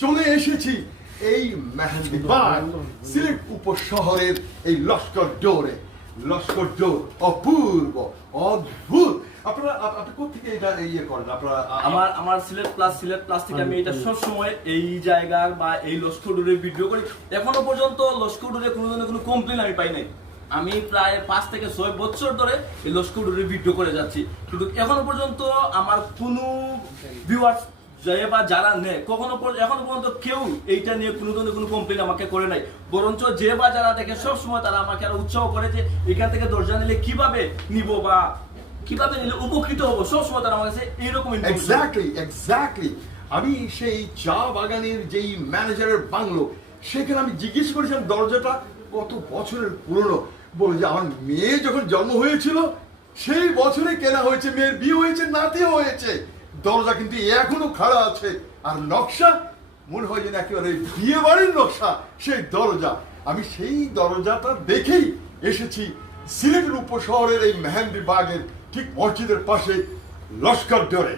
চলে এসেছি এই মেহেন্দিবাগ সিলেট উপশহরের এই লস্কর ডোরে। লস্কর ডোর অপূর্ব অদ্ভুত। আপনারা আপনি কোথেকে এটা ইয়ে করেন? আপনারা আমার সিলেট প্লাস থেকে আমি এটা সব সময় এই জায়গার বা এই লস্কর ডোরের ভিডিও করি। এখনো পর্যন্ত লস্কর ডোরে কোনো ধরনের কোনো কমপ্লেন আমি পাই নাই। আমি প্রায় 5 থেকে 6 বছর ধরে এই লস্কর ডোরের ভিডিও করে যাচ্ছি, কিন্তু এখনো পর্যন্ত আমার কোনো ভিউয়ার্স যারা নেই এখনো পর্যন্ত কেউ এইটা নিয়ে কোনো ধরনের কোনো কমপ্লেন আমাকে করে নাই। বরঞ্চ যে বা যারা দেখে সব সময় তারা আমাকে আরো উৎসাহ করে যে এখান থেকে দরজা নিলে কিভাবে নিব বা কিভাবে নিলে উপকৃত হবো, সব সময় তারা আমার কাছে এইরকম এক্স্যাক্টলি আমি সেই চা বাগানের যেই ম্যানেজারের বাংলো, সেখানে আমি জিজ্ঞেস করেছিলাম দরজাটা কত বছরের পুরনো। বলে যে আমার মেয়ে যখন জন্ম হয়েছিল সেই বছরে কেনা হয়েছে, মেয়ের বিয়ে হয়েছে, নাতিও হয়েছে। দরজা কিন্তু এখনো খাড়া আছে, আর নকশা মনে হয় যেন একেবারে বিয়ে বাড়ির নকশা সেই দরজা। আমি সেই দরজাটা দেখেই এসেছি সিলেটের উপশহরের এই মেহেন্দিবাগের ঠিক মসজিদের পাশে লস্কর ডোরে।